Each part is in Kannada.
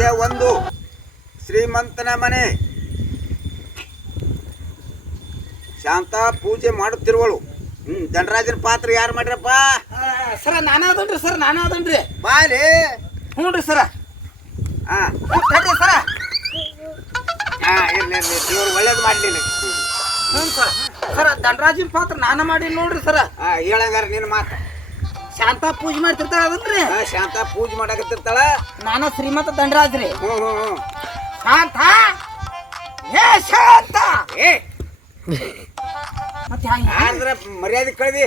ದೃಶ್ಯ ಒಂದು. ಶ್ರೀಮಂತನ ಮನೆ. ಶಾಂತ ಪೂಜೆ ಮಾಡುತ್ತಿರುವಳು. ಹ್ಮ್ ಧನರಾಜನ ಪಾತ್ರ ಯಾರು ಮಾಡ್ರಪ್ಪ? ಸರ ನಾನು ಅದನ್ರಿ ಸರ್ ನಾನು ಅದನ್ರಿ. ಬಾಲಿ ಹ್ಞೂ ರೀ ಸರ. ಹಾ. ಸರ. ಹಾ ಇರ್ಲಿ ಇರ್ಲಿ ದೇವ್ರು ಒಳ್ಳೇದು ಮಾಡ್ಲಿ ಹ್ಞೂ ಸರ್. ಸರ ದಂಡರಾಜಿನ ಪಾತ್ರ ನಾನು ಮಾಡಿ ನೋಡ್ರಿ ಸರ. ಹಾ ಹೇಳಂಗಾರ ನಿನ್ನ ಮಾತು. ಶಾಂತ ಪೂಜೆ ಮಾಡ್ತಿರ್ತಾಳ ಅದನ್ರಿ? ಆ ಶಾಂತ ಪೂಜೆ ಮಾಡಕತ್ತಿರ್ತಾಳ. ನಾನು ಶ್ರೀಮಂತ ದಂಡರಾಜ್ರಿ. ಹ್ಞೂ ಹ್ಞೂ ಹ್ಞೂ ಶಾಂತ? ಏ ಶಾಂತ? ಏ. ಮತ್ತೆ ಹ್ಯಾಂಗ? ಆದ್ರ ಮರ್ಯಾದೆ ಕಳ್ದಿ.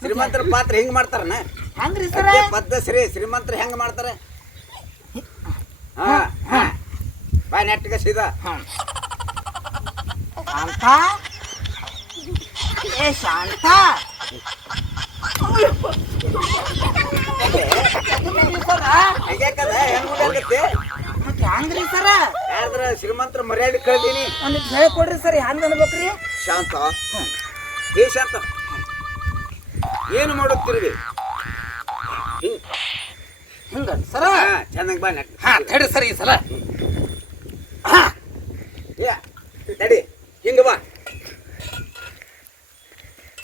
ಶ್ರೀಮಂತರ ಪಾತ್ರ ಹಿಂಗ್ ಮಾಡ್ತಾರನ? ಹಂಗ್ರಿ ಸರ? ಅದೇ ಪದ್ಧ ಸರಿ ಶ್ರೀಮಂತರು ಹೆಂಗ್ ಮಾಡ್ತಾರೆ? ಹಾ ಹಾ. ಬಾ ನೆಟ್ಟಿಗೆ ಸೀದಾ ಶಾಂತ? ಏ ಶಾಂತ? ಹೆಂಗ್ ಹ್ಯಾಂಗ್ರಿ ಸರ ಆದ್ರ ಶ್ರೀಮಂತರ ಮರ್ಯಾದೆ ಕೇಳ್ತೀನಿ ಒಂದು ಹೇಳ್ಕೊಡ್ರಿ ಸರ್ ಹ್ಯಾಂಗ ಅನ್ಬೇಕ್ರಿ ಶಾಂತ ಏ ಶಾಂತ ಏನು ಮಾಡುತ್ತಿರುವಿ ಹಿಂಗ್ ಹಿಂಗ ಸರ ಚೆನ್ನಾಗಿ ಬಾ ಹಾ ತಡಿ ಸರ್ ಈ ಸಲ ಏ ನಡಿ ಹಿಂಗ ಬಾ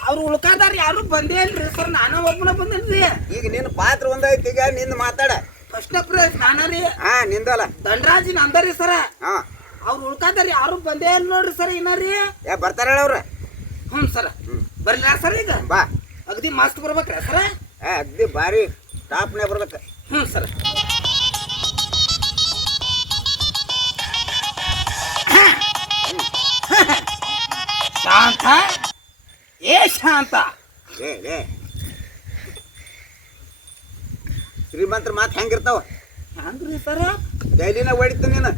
ಅವ್ರು ಉಳ್ಕಾದಾರ ಯಾರು ಬಂದೇ ಇಲ್ರಿ ಸರ್ ನಾನು ಒಬ್ಬನ ಬಂದೇನ್ರಿ ಈಗ ನಿನ್ನ ಪಾತ್ರ ಒಂದೈತಿ ಈಗ ನಿಂದ ಮಾತಾಡ. ಫಸ್ಟ್ ಪ್ರೈಸ್ ನಾನ ರೀ. ಹಾ ನಿಂದಲ್ಲ. ದಂಡರಾಜಿನ ಅಂದರಿ ಸರ. ಹಾ. ಅವ್ರು ಉಳ್ಕಾದಾರ ಯಾರು ಬಂದೇ ಇಲ್ಲ ನೋಡ್ರಿ ಸರ್ ಏನಾರಿ ಯಾ ಬರ್ತಾರ ಅವ್ರ. ಹ್ಞೂ ಸರ್. ಬರ್ಲಿಲ್ಲ ಸರ್ ಈಗ? ಬಾ. ಅಗದಿ ಮಸ್ತ್ ಬರ್ಬೇಕ್ರ ಸರ? ಏ ಅಗ್ದಿ ಭಾರಿ ಟಾಪ್ನೇ ಬರ್ಬೇಕು. ಹ್ಞೂ ಸರ್. ಶಾಂತ? ಏ ಶಾಂತ? ಏ ಏ ಶ್ರೀಮಂತರ ಮಾತು ಹೆಂಗಿರ್ತಾವ? ಹೆಂಗ್ರಿ ಸರ? ಡೈಲಿನ ಓಡಿತ ನೀನು.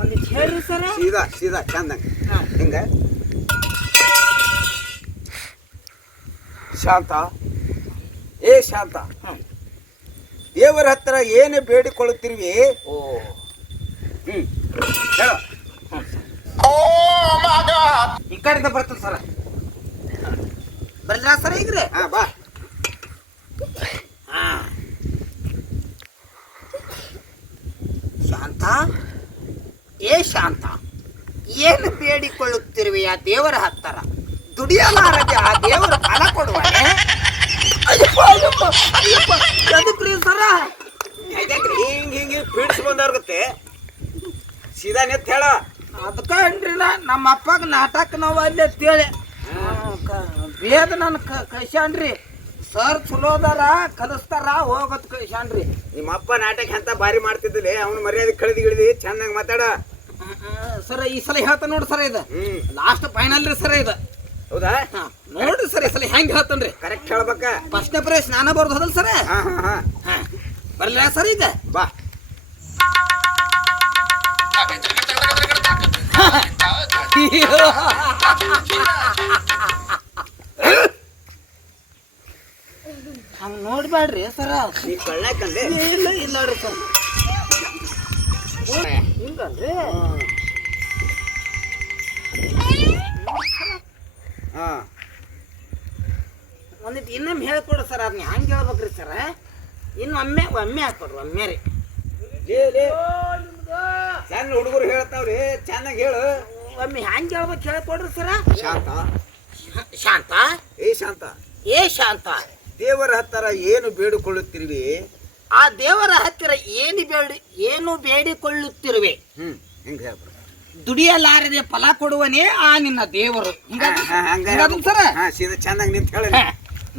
ಒಂದು ಹೇಳ್ರಿ ಸರ. ಸೀದಾ ಸೀದಾ ಚಂದಂಗ ಹಿಂಗ. ಶಾಂತ. ಏ ಶಾಂತ. ದೇವರ ಹತ್ರ ಏನು ಬೇಡಿಕೊಳ್ಳುತ್ತಿರುವಿ ಓ. ಹ್ಮ್ ಹೇಳ. ಈ ಕಡೆಯಿಂದ ಬರ್ತದೆ ಸರ. ಬರ್ಲಿಲ್ಲ ಸರ ಈಗ್ರಿ? ಹಾ ಬಾ. ಹಾ. ಶಾಂತ? ಏ ಶಾಂತ ಏನು ಬೇಡಿಕೊಳ್ಳುತ್ತಿರುವೆ ಆ ದೇವರ ಹತ್ತರ? ದುಡಿಯಲಾರದೆ ಆ ದೇವರ ಫಲ ಕೊಡುವನೆ? ಎದಕ್ರಿ ಸರ? ಹಿಂಗ್ ಹಿಂಗ್ ಹಿಂಗ್ ಪೀಡಿಸಿ ಬಂದವ್ರಗತ್ತೆ ಸೀದಾ ನೆತ್ತ ಹೇಳ. ಅದಕ್ಕ ನಮ್ಮ ಅಪ್ಪಗ ನಾಟಕ ನಾವು ಅಲ್ಲಿ ಅಂತೇಳಿ ಬೇದ ನನ್ನ ಕಳ್ಸ್ಯಾನ್ರಿ? ಸರ್ ಚಲೋ ಅದಾರ ಕಲಿಸ್ತಾರ ಹೋಗತ್ ಕಳ್ಸ್ಯಾನ್ರಿ. ನಿಮ್ಮ ಅಪ್ಪ ನಾಟಕ ಅಂತ ಭಾರಿ ಮಾಡ್ತಿದ್ದಿಲ್ಲ ಅವ್ನ ಮರ್ಯಾದೆ ಕಳೆದಿ ಗಿಳಿದಿ ಚೆನ್ನಾಗಿ ಮಾತಾಡ. ಸರ್ ಈ ಸಲ ಹೇಳ್ತ ನೋಡ್ರಿ ಸರ್ ಇದು. ಲಾಸ್ಟ್ ಫೈನಲ್ ರೀ ಸರ್ ಇದು. ಹೌದಾ? ನೋಡಿ ನೋಡ್ರಿ ಸರ್ ಈ ಸಲ ಹೆಂಗ್ ಹೇಳ್ತಾನ್ರಿ. ಕರೆಕ್ಟ್ ಹೇಳ್ಬೇಕ. ಫಸ್ಟ್ ಪ್ರೈಸ್ ನಾನ ಬರ್ದು ಹೋದಲ್ ಸರ್? ಹಾ ಹಾ ಹಾ. ಬರ್ಲಿಲ್ಲ ಸರ್ ಈಗ? ಬಾ. ಹಂಗ ಸರ ಇಲ್ಲ ಇಲ್ಲ ನೋಡ್ರಿ ಸರ್. ಹಿಂಗಲ್ರಿ? ಹಾಂ. ಒಂದಿಟ್ಟು ಇನ್ನೊಮ್ಮೆ ಹೇಳ್ಕೊಡ್ರಿ ಸರ್. ಅದನ್ನ ಹೆಂಗೆ ಹೇಳ್ಬೇಕ್ರಿ ಸರ್ ಇನ್ನು ಒಮ್ಮೆ ಒಮ್ಮೆ ಹಾಕ್ಕೊಡ್ರಿ ಒಮ್ಮೆ ರೀ. ಸಣ್ಣ ಹುಡುಗರು ಹೇಳ್ತಾವ್ರಿ ಚೆನ್ನಾಗಿ ಹೇಳು. ಒಮ್ಮೆ ಹೆಂಗೆ ಹೇಳ್ಬೇಕು ಹೇಳ್ಕೊಡ್ರಿ ಸರ. ಶಾಂತ. ಶಾಂತ? ಏ ಶಾಂತ. ಏ ಶಾಂತ? ದೇವರ ಹತ್ತಿರ ಏನು ಬೇಡಿಕೊಳ್ಳುತ್ತಿರುವೆ? ಆ ದೇವರ ಹತ್ತಿರ ಏನು ಬೇಡಿ ಏನು ಬೇಡಿಕೊಳ್ಳುತ್ತಿರುವೆ? ಹ್ಮ್ ಹಿಂಗ ಹೇಳ್ಬಿಡು. ದುಡಿಯಲಾರದೆ ಫಲ ಕೊಡುವನೇ ಆ ನಿನ್ನ ದೇವರು. ಹಿಂಗಾದ್ರು ಸರ? ಹಾ ಸೀದಾ ಚಂದಂಗ ನಿಂತ ಹೇಳಿ.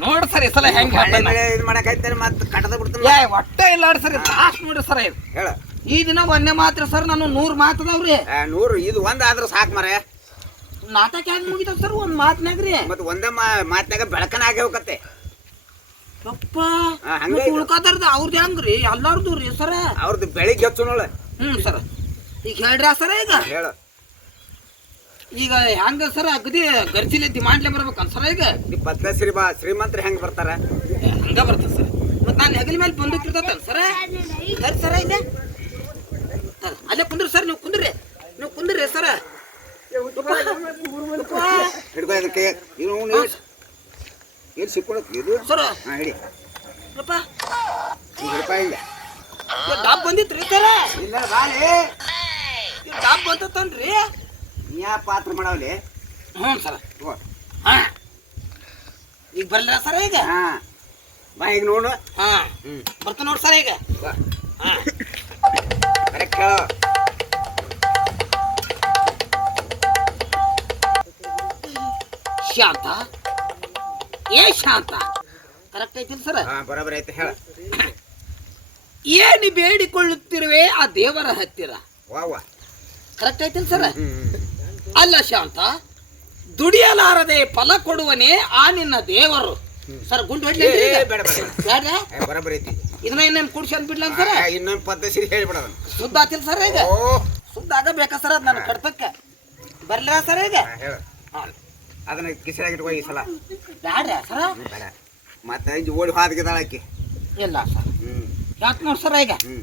ನೋಡ್ರಿ ಸರ್ ಈ ಸಲ ಹೆಂಗೆ ಮಳೆ ಹೇಳ್ತಾನೆ. ಬೆಳೆ ಇದು ಮಾಡಕೈತೆ ಮತ್ತೆ ಕಡದ ಬಿಡ್ತಾನೆ ಏ ಒಟ್ಟ ಇಲ್ಲ ಸರ್ ಲಾಸ್ಟ್ ನೋಡ್ರಿ ಸರ್ ಇದು. ಹೇಳ. ಈ ದಿನ ಒಂದೇ ಮಾತ್ರ ಸರ್ ನಾನು ನೂರು ಮಾತದವ್ರಿ ನೂರು ಇದು ಒಂದ್ ಆದ್ರೆ ಸಾಕು ಮರ ನಾಟಕ ಹೆಂಗ್ ಮುಗಿತಾವ ಸರ್ ಒಂದ್ ಮಾತನಾಗ್ರಿ ಮತ್ತೆ ಮತ್ ಒಂದೇ ಮಾ ಮಾತ್ನಾಗ ಬೆಳಕನ ಆಗಿ ಹೋಗತ್ತೆ. ಅಪ್ಪ ಹಂಗೆ. ಉಳ್ಕಾತಾರ್ದ ಅವ್ರದ್ದು ಹೆಂಗ್ರಿ ಎಲ್ಲಾರ್ದು ರೀ ಸರ ಅವ್ರದ್ದು ಬೆಳಿಗ್ಗೆ ಹಚ್ಚು ನೋಳ ಹ್ಞೂ ಸರ. ಈಗ ಹೇಳ್ರಿ ಸರ ಈಗ. ಹೇಳ. ಈಗ ಹೆಂಗ ಸರ ಅಗದಿ ಗರ್ಜಿಲಿ ಡಿಮಾಂಡ್ಲೆ ಬರ್ಬೇಕನ್ ಸರ ಈಗ? ನೀವು ಪದ್ಮ ಶ್ರೀ ಬಾ ಶ್ರೀಮಂತ್ರಿ ಹೆಂಗ್ ಬರ್ತಾರ? ಹಂಗ ಬರ್ತದೆ ಸರ್. ಮತ್ತೆ ನಾನು ಹೆಗಲ ಮೇಲೆ ಬಂದೂಕ್ ಇರ್ತೈತಲ್ಲ ಸರ ಸರ್ ಸರ ಇದೆ ಅಲ್ಲೇ ಕುಂದ್ರಿ ಸರ್ ನೀವು ಕುಂದ್ರಿ. ನೀವು ಕುಂದ್ರಿ ಸರ. ಹಿಡ್ಕೊ ಇದಕ್ಕೆ. ಇದು ಏನು ಸಿಕ್ಕೊಳತ್ ಇದು? ಸರ. ಹಾಂ ಹೇಳಿ ಯಪ್ಪ ಈಗ ರೂಪಾಯಿ ಇಲ್ಲ. ಡಾಬ್ ಬಂದಿತ್ರಿ ಸರ ಇಲ್ಲ ಬಾಲಿ ಡಾಬ್ ಬಂತನ್ರಿ ನೀ ಯಾ ಪಾತ್ರ ಮಾಡವಲಿ? ಹ್ಞೂ ಸರ. ಓ. ಹಾ. ಈಗ ಬರ್ಲಿಲ್ಲ ಸರ ಈಗ? ಹಾಂ. ಬಾ ಈಗ ನೋಡು. ಹಾಂ. ಹ್ಞೂ ಬರ್ತ ನೋಡಿ ಸರ ಈಗ. ಹಾಂ. ಕರೆಕ್ಟ್ ಶಾಂತ? ಏ ಶಾಂತ. ಕರೆಕ್ಟ್ ಐತಿಲ್ಲ ಸರ್ ಹಾ ಐತೆ ಹೇಳ. ಏನು ಬೇಡಿಕೊಳ್ಳುತ್ತಿರುವೆ ಆ ದೇವರ ಹತ್ತಿರ? ವಾ ವಾ. ಕರೆಕ್ಟ್ ಐತಿಲ್ ಸರ. ಅಲ್ಲ ಶಾಂತ ದುಡಿಯಲಾರದೆ ಫಲ ಕೊಡುವನೇ ಆ ನಿನ್ನ ದೇವರು. ಸರ್ ಗುಂಡು ಹೊಡ್ಲಿ ಐತಿ. ಇದನ್ನ ಇನ್ನೇನು ಕುಡ್ಸಿ ಅಂದ್ಬಿಡ್ಲ ಬಿಡ್ಲ ಸರ್ ಇನ್ನೊಂದ್ ಪದ್ಧತಿ ಹೇಳ್ಬಿಡ ಸುದ್ದ ಆತಿಲ್ ಸರ್ ಈಗ? ಸುದ್ದ ಆಗಬೇಕಾ ಸರ್ ಅದು ನನ್ನ ಕಡ್ತಕ್ಕೆ? ಬರ್ಲಿರ ಸರ್ ಈಗ? ಹೇಳು. ಹಾ. ಅದನ್ನ ಕಿಸೆದಾಗ ಇಟ್ಕೋ ಈ ಸಲ. ಬ್ಯಾಡ್ರ ಸರ? ಬೇಡ. ಮತ್ತೆ ಇಂಜಿ ಓಡಿ ಹಾದ್ಗಿದಾಳ ಆಕಿ ಇಲ್ಲ ಸರ್. ಹ್ಞೂ ಯಾಕೆ ನೋಡಿ ಸರ ಈಗ? ಹ್ಞೂ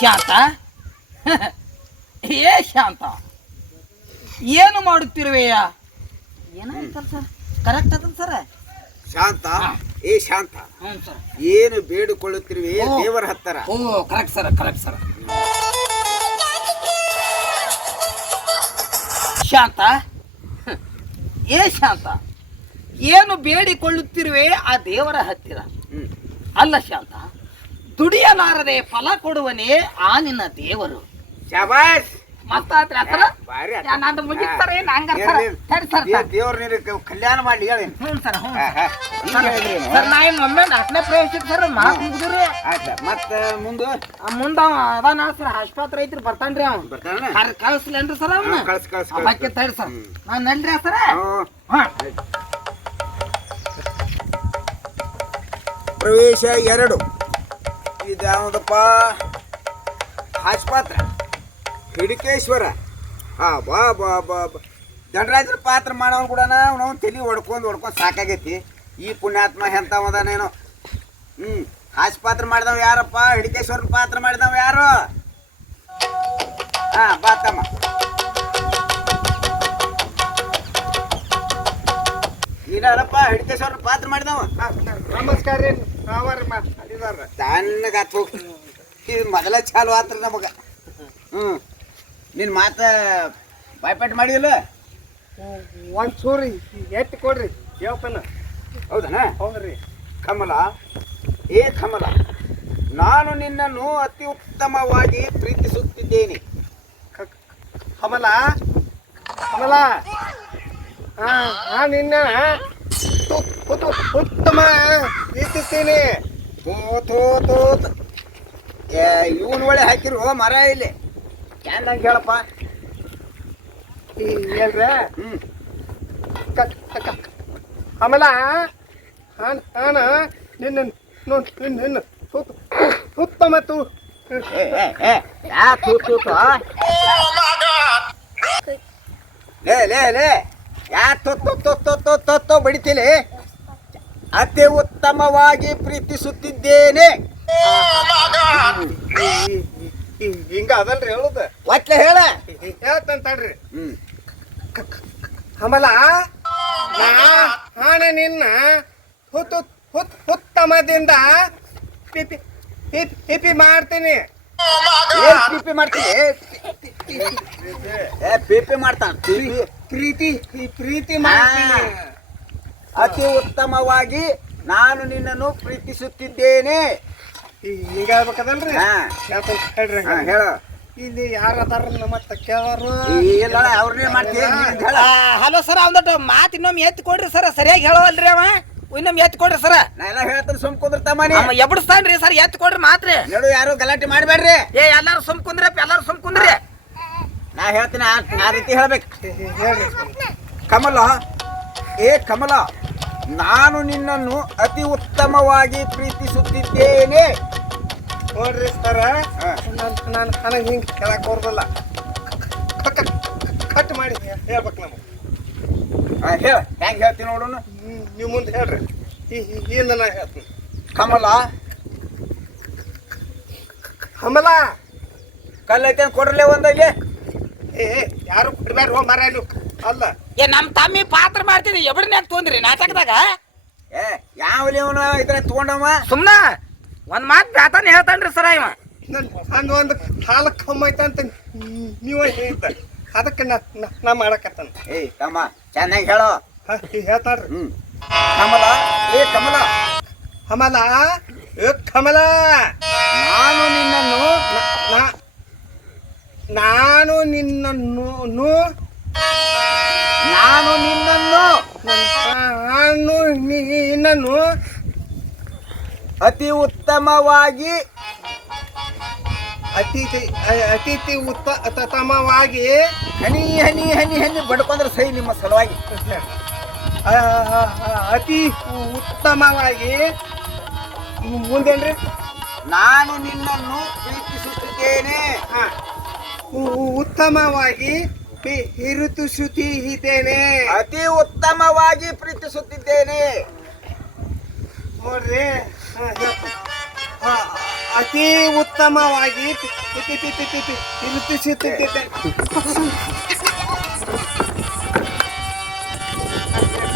ಶಾಂತ? ಏ ಶಾಂತ ಏನು ಮಾಡುತ್ತಿರುವೆಯ? ಏನಂತ ಸರ್? ಕರೆಕ್ಟ್ ಅದನ್ ಸರ್? ಶಾಂತ ಏ ಶಾಂತ ಹ್ಞೂ ಸರ್. ಏನು ಬೇಡಿಕೊಳ್ಳುತ್ತಿರುವೆ. ದೇವರ ಹತ್ತರ? ಓ correct sir correct sir. Shanta? ಏ ಶಾಂತ? ಏನು ಬೇಡಿಕೊಳ್ಳುತ್ತಿರುವೆ ಆ ದೇವರ ಹತ್ತಿರ? ಅಲ್ಲ ಶಾಂತ ದುಡಿಯಲಾರದೆ ಫಲ ಕೊಡುವನೇ ಆ ನಿನ್ನ ದೇವರು. ಶಾಬಾಸ್ ಮತ್ತಾತ್ರ ಹತ್ರ? ಬಾರಿ ಆತ. ನಂದು ಮುಗಿಸ್ತಾರೆ ಏನ್ ಹಂಗಾರ ಏನ್ ಸರ್? ಏನ್? ಸರಿ ಸರ್ ದೇ- ದೇವ್ರ ನಿನಗೆ ಕಲ್ಯಾಣ ಮಾಡ್ಲಿ ಹೇಳಿ. ಹ್ಞೂ ಸರ್ ಹ್ಞೂ? ಸರ್. ನಾ ಏನು ಒಮ್ಮೆ ನಾಲ್ಕನೇ ಪ್ರವೇಶ ಸರ್ ಮಾತು ಮುಗಿದ್ರಿ. ಆಯ್ತ ಮತ್ತ ಮುಂದೆ? ಮುಂದ ಅವ ಅದಾನ ಸರ್ ಆಸ್ಪತ್ರೆ ಐತ್ರಿ ಬರ್ತಾನ್ರಿ ಅವ್ನು ಬರ್ತಾನ? ಕರ್ ಕಳಿಸ್ಲೇನ್ರಿ ಸರ್ ಅವನ? ಹಾ, ಕಳ್ಸ್, ಕಳ್ಸ್, ಕಳ್ಸ್. ಬಾಕಿ ತಡಿ ಸರ್. ಹ್ಮ್. ನಾನು ನಲ್ರಿ ಸರ್? ಹ್ಮ್. ಹಾ. ಪ್ರವೇಶ ಎರಡು. ಇದು ಯಾವುದಪ್ಪ? ಆಸ್ಪತ್ರೆ. ಹಿಡಿಕೇಶ್ವರ. ಹಾ ಬಾ ಬಾ ಬಾ ಬಾ. ದಂಡರಾಜರ ಪಾತ್ರ ಮಾಡೋನು ಕೂಡ ಅವನು ತಲೆ ಹೊಡ್ಕೊಂಡು ಹೊಡ್ಕೊಂಡು ಸಾಕಾಗೈತಿ. ಈ ಪುಣ್ಯಾತ್ಮ ಎಂಥವದಾನೇನೋ ಹ್ಞೂ ಪಾತ್ರ ಮಾಡಿದವ ಯಾರಪ್ಪ? ಹಿಡಿಕೇಶ್ವರನ ಪಾತ್ರ ಮಾಡಿದವ ಯಾರು? ಹಾ ತಮ್ಮ. ನೀನಪ್ಪ ಹಿಡಿಕೇಶ್ವರನ ಪಾತ್ರ ಮಾಡಿದವ? ನಮಸ್ಕಾರ ರೀ ನಾವರಿ ಮಾತಾಡಿದಾರ ತಣ್ಣಗೆ ಆತ್ ಹೋಗಿ. ಇದು ಮೊದಲ ಚಾಲು ಆತ್ರ ನಮಗ. ಹ್ಞೂ ನಿನ್ನ ಮಾತ ಬಾಯ್ಪಾಟ್ ಮಾಡಿದಿಲ್ಲ? ಒಂದ್ ಸೂರಿ ಎತ್ತಿ ಕೊಡ್ರಿ. ಕೇಳ್ತಾನ ಹೌದನ? ಹೌದ್ರಿ. ಕಮಲ ಏ ಕಮಲ ನಾನು ನಿನ್ನನ್ನು ಅತಿ ಉತ್ತಮವಾಗಿ ಪ್ರೀತಿಸುತ್ತಿದ್ದೇನೆ. ಕಮಲ? ಕಮಲ ಹಾಂ ನಿನ್ನ ಉತ್ತಮ ಪ್ರೀತಿಸ್ತೀನಿ. ತೋ ತೋ ತೋ ತ- ಏ ಇವನ್ ಒಳ್ಳೆ ಹಾಕಿರು ಮರ ಇಲ್ಲಿ. ಕ್ಯಾನ್ದಂಗೆ ಹೇಳಪ್ಪ. ಈ ಹೇಳ್ರೆ? ಹ್ಞೂ ಕ- ಕ- ಕ- ಕಮಲ ಹಾನ್ ನಿನ್ನ ನಿನ್ನ ನಿನ್ನ ಮತ್ತು. ಲೇ ಲೇ ಲೇ ಯಾ ತೋ ತೋ ತೋ ತೋ ತೋ ತೋ ತೋ ಅತಿ ಉತ್ತಮವಾಗಿ ಪ್ರೀತಿಸುತ್ತಿದ್ದೇನೆ. ಹಿಂಗ ಅದಲ್ರಿ ಹೇಳುದ. ಒಟ್ಲೆ ಹೇಳ. ಹೇಳ್ತಂತಾಳ್ರಿ. ಹ್ಮ್. ಕಮಲ ಹಾನ ನಿನ್ನ ಹುತ್ತು ಹುತ್ ಉತ್ತಮದಿಂದ ಪಿಪಿ ಪಿಪಿ ಮಾಡ್ತೀನಿ. ಪಿಪಿ ಮಾಡ್ತೀನಿ? ಪಿಪಿ ಮಾಡ್ತಾನ? ಪ್ರೀತಿ ಪ್ರೀತಿ ಮಾಡ್ತೀನಿ. ಅತಿ ಉತ್ತಮವಾಗಿ ನಾನು ನಿನ್ನನ್ನು ಪ್ರೀತಿಸುತ್ತಿದ್ದೇನೆ. ಈ- ಹಿಂಗ ಹೇಳ್ಬೇಕದಲ್ರಿ ಹಾ. ಹೇಳ್ತಂತ ಹೇಳ್ರಿ ಹಾ, ಹಂಗ. ಹೇಳು. ಇಲ್ಲಿ ಯಾರು ಅದಾರ ನಮ್ಮ ಕೇಳಾರು? ಇಲ್ಲ ಅವ್ರನ್ನೇ ಹೇಳ. ಹಲೋ ಸರ್ ಅವನಟ್ಟು ಮಾತು ಇನ್ನೊಮ್ಮೆ ಎತ್ತಿ ಕೊಡ್ರಿ ಸರ್ ಸರಿಯಾಗಿ ಹೇಳವಲ್ರಿ ಅವ. ಇನ್ನೊಮ್ಮೆ ಎತ್ತಿ ಕೊಡ್ರಿ ಸರ್. ನಾ ಎಲ್ಲ ಹೇಳ್ತಾನೆ ಸುಮ್ ಅವ ಎಬ್ಬಿಸ್ತಾನ್ರಿ ಸರ್ ಎತ್ತು ಕೊಡ್ರಿ ಮಾತ್ರಿ. ನಡು ಯಾರು ಗಲಾಟೆ ಮಾಡಬೇಡ್ರಿ. ಏ ಎಲ್ಲಾರು ಸುಮ್ ಕುಂದ್ರಪ್ಪ ಎಲ್ಲಾರು ಸುಮ್ ಕುಂದ್ರಿ. ನಾ ಹೇಳ್ತೀನಿ ಆ- ರೀತಿ ಹೇಳ್ಬೇಕು. ಹೇಳ್ರಿ ಕಮಲ ಏ ಕಮಲ. ನಾನು ನಿನ್ನನ್ನು ಅತಿ ಉತ್ತಮವಾಗಿ ಪ್ರೀತಿಸುತ್ತಿದ್ದೇನೆ. ನೋಡ್ರಿ ಸರ ನಾನು ನನಗೆ ಹಿಂಗೆ ಕೇಳಕ್ ಬರೋದಿಲ್ಲ. ಕಟ್ ಮಾಡಿ ಹೇಳ್ಬೇಕು ನಮಗೆ. ಆ, ಹೇಳ ಹೆಂಗೆ ಹೇಳ್ತೀನಿ ನೋಡೋಣ ನೀವು ಮುಂದೆ ಹೇಳ್ರಿ. ಈ- ಈ- ಇಂದ ನಾ ಹೇಳ್ತೀನಿ. ಕಮಲ. ಕಮಲ! ಕಲ್ಲೈತೆ ಕೊಡ್ರಲ್ಲೇ ಒಂದಾಗೆ ಏ ಏ, ಯಾರು ಕೊಡ್ಬೇಡ್ರಿ ಹೋ ಮರ ನೀವು? ಅಲ್ಲ. ಏ ನಮ್ಮ ತಮ್ಮಿ ಪಾತ್ರ ಮಾಡ್ತೀನಿ ಎಬಡ್ನ್ಯಾಗ ತೊಂದ್ರಿ ನಾಟಕದಾಗ? ಏ ಯಾವಲಿ ಅವನು ಇದ್ರ ತಗೊಂಡವ ಸುಮ್ನ ಒಂದ್ ಮಾತು ಬ್ಯಾತಾನೆ ಹೇಳ್ತಾನ್ರಿ ಸರ ಇವ. ನನ್ ನಂದು ಒಂದು ಕಾಲ ಕಮ್ಮ ಅಂತ ನೀವ ಹೇಳಿದ್ದ ಅದಕ್ಕೆ ನಾ ಮಾಡಕತ್ತಂತ ಮಾಡಕತ್ತಾನ. ಏಯ್ ತಮ್ಮ ಚೆನ್ನಾಗಿ ಹೇಳೋ. ಹಾ, ಹೇಳ್ತಾರ್ರಿ ಹ್ಮ್. ಕಮಲ ಏ ಕಮಲ. ಕಮಲ ಏ ಕಮಲ. ನಾನು ನಿನ್ನನ್ನು ನಾನು ನಿನ್ನನ್ನು ನು- ನಾನು ನಿನ್ನನ್ನು ನಾನು ನಿನ್ನನ್ನು ಅತಿ ಉತ್ತಮವಾಗಿ ಅತಿಥಿ ಅತಿಥಿ ಉತ್ತ ಉತ್ತಮವಾಗಿ ಹನಿ ಹನಿ ಹನಿ ಹನಿ ಬಡ್ಕೊಂಡ್ರೆ ಸೈ ನಿಮ್ಮ ಸಲುವಾಗಿ ಅತಿ ಉತ್ತಮವಾಗಿ ಮುಂದೇನ್ರಿ ನಾನು ನಿನ್ನನ್ನು ಪ್ರೀತಿಸುತ್ತಿದ್ದೇನೆ. ಉತ್ತಮವಾಗಿ ಪಿ- ಹಿರುತಿಸುತ್ತಿ ಇದ್ದೇನೆ ಅತಿ ಉತ್ತಮವಾಗಿ ಪ್ರೀತಿಸುತ್ತಿದ್ದೇನೆ ನೋಡ್ರಿ. ಅತಿ ಉತ್ತಮವಾಗಿ ಇರುತಿಸುತ್ತಿದ್ದೇನೆ ಹಿರುತಿಸುತ್ತಿದ್ದೇನೆ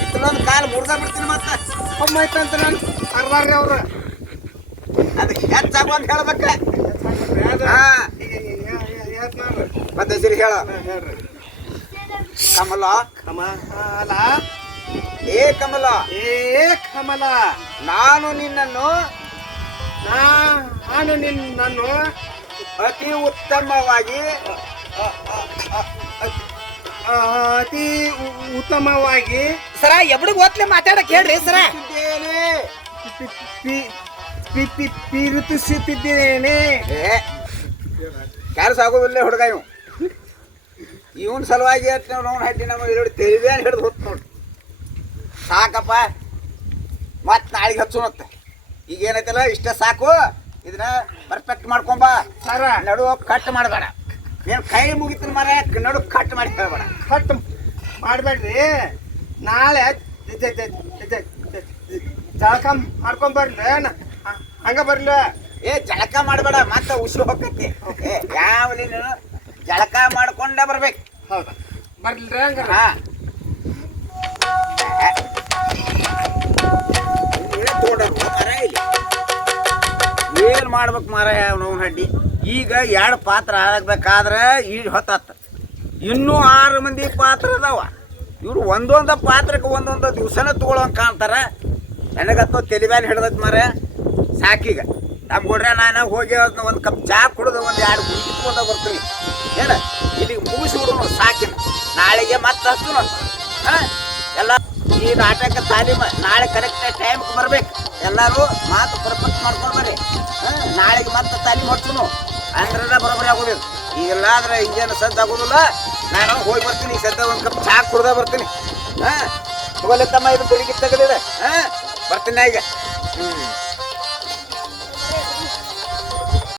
ಇನ್ನೊಂದು ಕಾಲು ಮುರ್ದ ಬಿಡ್ತೀನಿ ಮತ್ತೆ ಒಮ್ಮಾಯ್ತಂತ ನಾನು ಅರ್ವಾರ್ರಿ ಅವ್ರು ಅದಕ್ಕೆ ಹೆಚ್ಚಾಗು ಅಂತ ಹೇಳ್ಬೇಕ ಹಾ ಮತ್ತೆ ಹೆಸರು ಹೇಳ ಕಮಲ ಕಮಲ ಏ ಕಮಲ ಏ ಕಮಲ ನಾನು ನಿನ್ನನ್ನು ನಾನು ನಿನ್ನನ್ನು ಅತಿ ಉತ್ತಮವಾಗಿ ಅತಿ ಉತ್ತಮವಾಗಿ ಸರ ಎಬ್ಡಿಗ್ ಓದ್ಲೆ ಮಾತಾಡಕ್ ಹೇಳ್ರಿ ಸರ ಪ್ರೀತಿಸುತ್ತಿದ್ದೇನೆ. ಪಿ- ಪಿ- ಪಿ- ಪಿ- ಪ್ರೀತಿಸುತ್ತಿದ್ದೇನೆ ಏ ಕೆಲಸ ಆಗೋದಿಲ್ಲ ಹುಡುಗ ಇವ್ ಇವನ್ ಸಲುವಾಗಿ ನಾವು ಹಡ್ಡಿ ನಮ್ಮ ಎರಡು ತೆರಿಬೇನ್ ಹಿಡಿದು ಹೊತ್ತು ನೋಡಿ. ಸಾಕಪ್ಪ ಮತ್ ನಾಳೆಗೆ ಹಚ್ಚುನತ್ತ ಈಗ ಏನೈತಲ್ಲ ಇಷ್ಟ ಸಾಕು ಇದನ್ನ ಪರ್ಫೆಕ್ಟ್ ಮಾಡ್ಕೊಂಬಾ ಸರ. ನಡು ಕಟ್ ಮಾಡಬೇಡ. ಏನು ಕೈ ಮುಗಿತೀನಿ ಮರ ನಡು ಕಟ್ ಮಾಡಿ ಹೇಳ್ಬೇಡ. ಕಟ್ ಮಾಡಬೇಡ್ರಿ. ನಾಳೆ ಜಳಕ ಮಾಡ್ಕೊಂಡ್ ಬರ್ಲಿ ನ- ಹ- ಹಂಗ ಬರ್ಲ? ಏ ಜಳಕ ಮಾಡಬೇಡ ಮತ್ತೆ ಉಸಿರು ಹೋಗತ್ತೆ ಏ ಯಾವಲಿ ನೀನು? ಜಳಕ ಮಾಡ್ಕೊಂಡ ಬರ್ಬೇಕು. ಹೌದಾ? ಬರ್ಲ್ರಿ ಹಂಗ ಹಾ. ಏನ್ ಮಾಡ್ಬೇಕು ಮಾರಾಯ ನಾವು ಹಡ್ಡಿ? ಈಗ ಎರಡು ಪಾತ್ರ ಆಗಬೇಕಾದ್ರೆ ಈಗ ಹೊತ್ತ ಇನ್ನೂ ಆರು ಮಂದಿ ಪಾತ್ರ ಅದಾವ. ಇವ್ರು ಒಂದೊಂದ ಪಾತ್ರಕ್ಕೆ ಒಂದೊಂದು ದಿವ್ಸನ ತಗೊಳಂಗ್ ಕಾಣ್ತಾರ. ನನಗತ್ತೋ ತೆಲಿಬ್ಯಾನ್ ಹಿಡ್ದತ್ ಮಾರ ಸಾಕೀಗ. ನಮ್ಮ ಕೊಡ್ರೆ ನಾನು ಹೋಗಿ ಒಂದು ಕಪ್ ಚಾ ಕುಡಿದು ಒಂದು ಎರಡು ಗುಂಡಿ ತಗೊಂಡ ಬರ್ತೀನಿ. ಏನ? ಇಲ್ಲಿಗೆ ಮುಗಿಸಿ ಬಿಡು ಸಾಕಿನ. ನಾಳೆಗೆ ಮತ್ತೆ ಹಚ್ಚು ಹಾಂ? ಎಲ್ಲ ಈ ನಾಟಕ ತಾಲೀಮ ನಾಳೆ ಕರೆಕ್ಟ್ ಟೈಮ್ಗೆ ಬರ್ಬೇಕು. ಎಲ್ಲರೂ ಮಾತು ಪರ್ಫೆಕ್ಟ್ ಮಾಡ್ಕೊಂಡು ಬರ್ರಿ. ಹಾಂ? ನಾಳೆಗೆ ಮತ್ತೆ ತಾಲೀಮ್ ಹಚ್ಚುನು ಅಂದ್ರೆ ಬರೋಬ್ಬರಿ ಆಗೋದಿಲ್ಲ. ಈಗೆಲ್ಲ ಆದ್ರೆ ಹಿಂಗೇನು ಸದ್ದು ಆಗೋದಿಲ್ಲ. ನಾನು ಹೋಗಿ ಬರ್ತೀನಿ ಈಗ ಸದ್ದ ಒಂದು ಕಪ್ ಚಾ ಕುಡ್ದ ಬರ್ತೀನಿ. ಹಾಂ? ತಮ್ಮ ಇದು ಬೆಳಿಗ್ಗೆ ತೆಗೆದಿದೆ. ಹಾಂ? ಬರ್ತೀನಿ ಈಗ ಹ್ಞೂ